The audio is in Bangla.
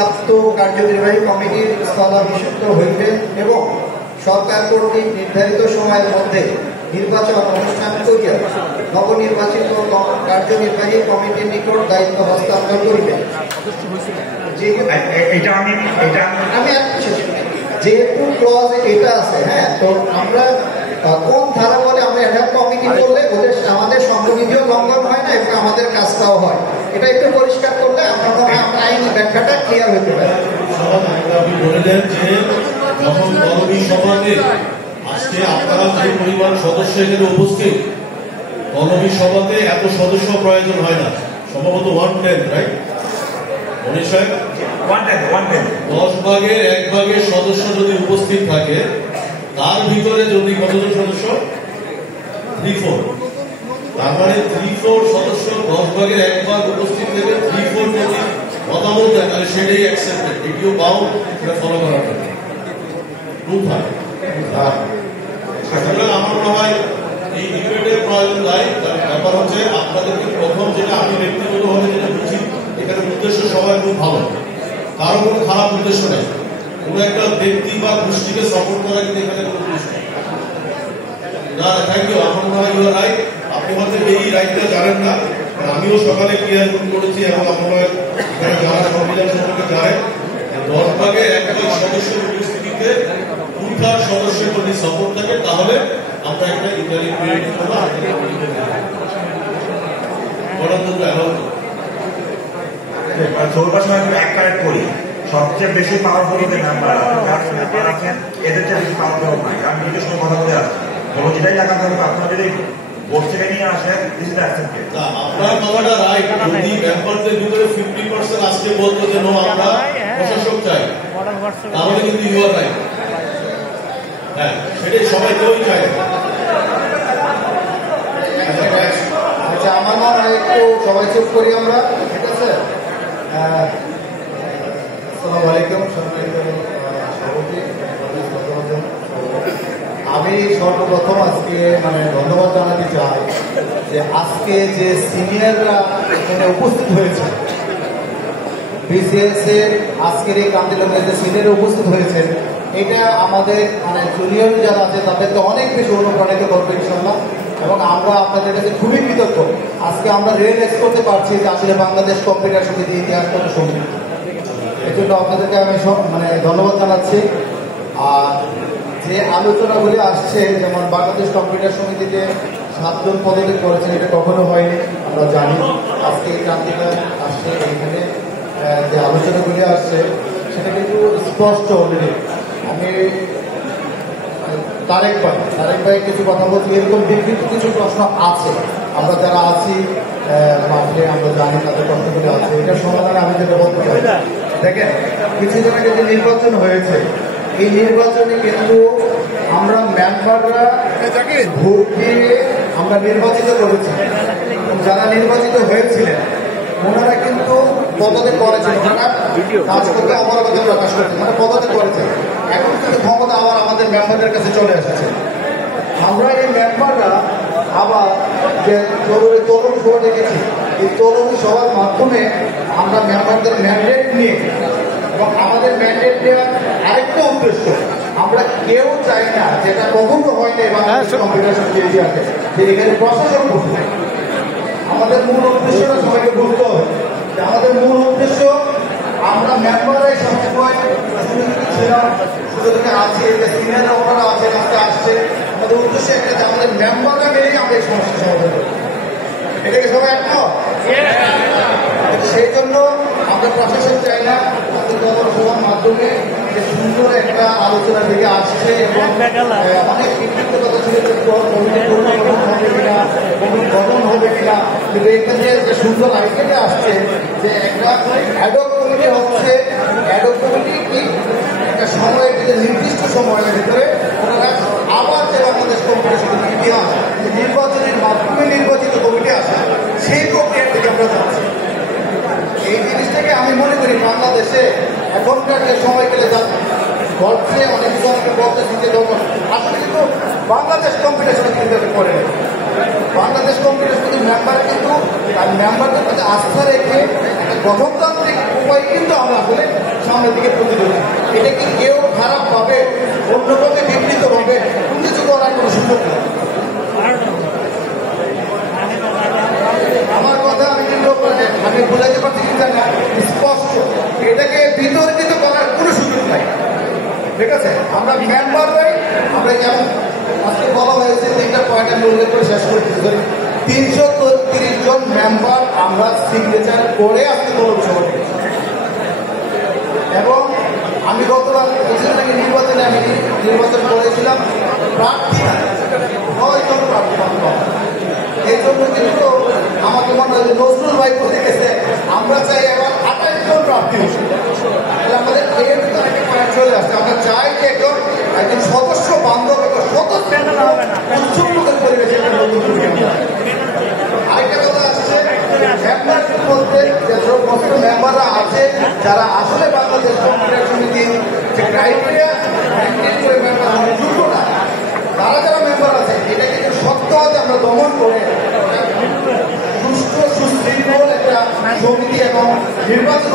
দায়িত্বপ্রাপ্ত কার্যনির্বাহী কমিটির স্থলাভিষিক্ত হইবেন এবং সরকার কর্তৃক নির্ধারিত সময়ের মধ্যে নির্বাচন অনুষ্ঠান করিয়া নবনির্বাচিত কার্যনির্বাহী কমিটির নিকট দায়িত্ব হস্তান্তর করিবেন। যেহেতু ক্লজ এটা আছে, হ্যাঁ, তো আমরা কোন ধারা বলে আমরা এটা কমিটি করলে ওদের আমাদের সংবিধিও লঙ্ঘন হয় না এবং আমাদের কাজটাও হয়, এটা একটু পরিষ্কার করলে আমরা আইন ব্যাখ্যাটা ক্লিয়ার হতে পারে। আপনি বলেছেন যে যখন কমিটি সভাতে আজকে আপনারা যে পরিবার সদস্য এখানে উপস্থিত, কমিটি সভাতে এত সদস্য প্রয়োজন হয় না, সম্ভবত 110, রাইট? মনীষ সাহেব, 10 ভাগের 1 ভাগের সদস্য যদি উপস্থিত থাকে, তার ভিতরে যদি কতজন সদস্য? 3/4। তার মানে 3/4 সদস্য 10 ভাগের 1 ভাগ উপস্থিত থেকে 3/4 যদি মতামত দেয়, তাহলে সেটাই অ্যাকসেপ্টেড। এটিও পাও, সেটা ফলো করার জন্য 2/3। আমার মনে হয় এই ডিবেটের প্রয়োজন নাই। ব্যাপার হচ্ছে আপনাদেরকে প্রথম যেটা আমি ব্যক্তিগতভাবে যেটা বুঝি, এখানে উদ্দেশ্য সবাই খুব ভালো, কারো কোনো খারাপ উদ্দেশ্য নেই। কোন একটা ব্যক্তি বা গোষ্ঠীকে সাপোর্ট করা কিন্তু এখানে কোনো উদ্দেশ্য নেই। না, থ্যাংক ইউ। আমার মনে হয় ইউ আর রাইট। আপনি হয়তো এই রাইটটা জানেন না, আমিও সকালে ক্লিয়ার করেছি এবং আপনারা এখানে যারা সংবিধান সম্পর্কে জানেন, 10 ভাগে 1 ভাগ সদস্যের উপস্থিতিতে 2/3 সদস্যের যদি সাপোর্ট থাকে, তাহলে আমরা একটা ইন্টারিম পিরিয়ড করবো। গণতন্ত্র অ্যালাউ করি সবচেয়ে বেশি পাওয়ারফুল যে মেম্বার আছেন, এদের চেয়ে বেশি পাওয়ারফুল নাই। আমি নিজের সঙ্গে কথা বলে আসছি, বলো যেটাই লাগাতে হবে, আপনারা যদি ভোট থেকে নিয়ে আসেন, আপনার কথাটা রাইট। যদি মেম্বারদের ভিতরে 50% আজকে বলতো যে নো, আমরা প্রশাসক চাই, তাহলে কিন্তু ইউ আর রাইট। হ্যাঁ, সেটাই সবাই কেউই চায়। আচ্ছা, আমার মনে হয় একটু সবাই চুপ করি আমরা, ঠিক আছে? আসসালামু আলাইকুম সম্মানিত সভাপতি, আমি সর্বপ্রথম আজকে ধন্যবাদ জানাতে চাই যে আজকে যে সিনিয়ররা এখানে উপস্থিত হয়েছে, বিসিএস এর আজকের এই কান্দিলঙ্গে যে সিনিয়র উপস্থিত হয়েছে, এটা আমাদের জুনিয়র যারা আছে তাদেরকে অনেক বেশি অনুপ্রাণিত করবে ইনশাল্লাহ। এবং আমরা আপনাদের কাছে খুবই কৃতজ্ঞ, আজকে আমরা রিয়েলাইজ করতে পারছি যে আসলে বাংলাদেশ কম্পিউটার সমিতি ইতিহাস কত সমৃদ্ধ। এই জন্য আপনাদেরকে আমি ধন্যবাদ জানাচ্ছি। আর যে আলোচনাগুলি আসছে, যেমন বাংলাদেশ কম্পিউটার সমিতিতে 7 জন পদত্যাগ করেছেন, এটা কখনো হয়নি, আমরা জানি। আজকে এই ক্রান্তিটা আসছে, এখানে যে আলোচনাগুলি আসছে সেটা কিন্তু স্পষ্ট অলরেডি। আমি তারেক ভাই কিছু কথা বলছি, এরকম বিকৃত কিছু প্রশ্ন আছে, আমরা যারা আছি মাঠে আমরা জানি তাদের প্রশ্নগুলি আছে, এটার সমাধানে আমি যেটা বলতে চাই, দেখেন কিছুদিন আগে যে নির্বাচন হয়েছে, এই নির্বাচনে কিন্তু আমরা মেম্বাররা ভোট দিয়ে আমরা নির্বাচিত করেছি। যারা নির্বাচিত হয়েছিলেন ওনারা কিন্তু পদত্যাগ করেছেন, ওনারা কাজ করতে অপারগতা প্রকাশ করেছেন, মানে পদত্যাগ করেছেন। এখন কিন্তু ক্ষমতা আবার আমাদের মেম্বারদের কাছে চলে এসেছে। আমরা এই মেম্বাররা আবার যে তরুণ সভা দেখেছি, এই তরুণ সভার মাধ্যমে আমরা মেম্বারদের ম্যান্ডেট নিয়ে, এবং আমাদের ম্যান্ডেট নেওয়ার আরেকটা উদ্দেশ্য, আমরা কেউ চাই না, যেটা কখনো হয়নি বাংলাদেশ কম্পিউটার সমিতির ইতিহাসে, যে এখানে প্রশাসন বসবে। আমাদের মূল উদ্দেশ্যটা সবাইকে বুঝতে হবে যে আমাদের মূল উদ্দেশ্য, আমরা মেম্বাররাই সবসময় ছিলাম, শুধু থেকে আছে, যে সিনিয়ররা ওনারা আছেন, আজকে আসছে, আমাদের উদ্দেশ্য একটা যে আমাদের মেম্বাররা মিলেই আমরা এই সমস্যার সমাধান করব। এটাকে সবাই একমত? সেই জন্য আমরা প্রশাসন চাই না, আমাদের গণসভার মাধ্যমে যে সুন্দর একটা আলোচনা থেকে আসছে এবং অনেক বিক্ষিপ্ত কথা ছিল, গঠন হবে কিনা, কিন্তু এখানে যে সুন্দর আইডিয়াটা আসছে যে একটা অ্যাডক কমিটি হচ্ছে, অ্যাডক কমিটি কি একটা সময়ের ভিতরে, নির্দিষ্ট সময়ের ভিতরে ওনারা আবার যে বাংলাদেশ কমিটির সাথে ইতিহাস নির্বাচনের মাধ্যমে নির্বাচিত কমিটি আসে, সেই প্রক্রিয়ার থেকে আমরা যাচ্ছি। এই জিনিসটাকে আমি মনে করি বাংলাদেশে এখনকার যে সময় গেলে যাচ্ছে, ঘটছে অনেক কিছু অনেকে বলতেছে যে আসলে কিন্তু বাংলাদেশ কম্পিউটার সমিতি কিন্তু করে নেই। বাংলাদেশ কম্পিউটার সমিতির মেম্বার কিন্তু মেম্বারদের প্রতি আস্থা রেখে একটা গঠনতান্ত্রিক উপায় কিন্তু আমরা আসলে সামনের দিকে প্রতিরোধ। এটা কি কেউ খারাপ ভাবে অন্যভাবে বিবৃত হবে কিছু করার কোনো সুযোগ নেই। আমার কথা আমি কিন্তু আমি বোঝাতে পারছি কি না স্পষ্ট, এটাকে বিতর্কিত করার কোনো সুযোগ নাই। ঠিক আছে, আমরা মেম্বাররাই আমরা যেমন আজকে বলা হয়েছে 3টা পয়েন্ট আমি উল্লেখ করে শেষ করে দিতে পারি। 333 জন মেম্বার আমরা সিগনেচার করে আজকে পৌরসভা করেছি এবং আমি গতবার নির্বাচনে আমি নির্বাচন করেছিলাম প্রার্থী না 9 জন প্রার্থী। এই জন্য কিন্তু আমাকে মনে হয় যে নজরুল ভাই বলে গেছে আমরা চাই এবার 28 জন প্রার্থী হয়েছে। আমাদের এর ভিতরে একটা পয়েন্ট চলে আসছে, আমরা চাই যে একজন সদস্য বান্ধব একটা সদস্য উৎসুকতার পরিবেশে আরেকটা কথা আসছে মেম্বারদের মধ্যে যে সমস্ত মেম্বাররা আছে যারা আসলে বাংলাদেশ কম্পিউটার সমিতির যে ক্রাইটেরিয়া মেনটেন করে মেম্বার হওয়ার যোগ্য না, তারা যারা মেম্বার আছে এটা কিন্তু সত্যভাবে আমরা দমন করে সুষ্ঠু সুশৃঙ্খল একটা সমিতি এবং নির্বাচন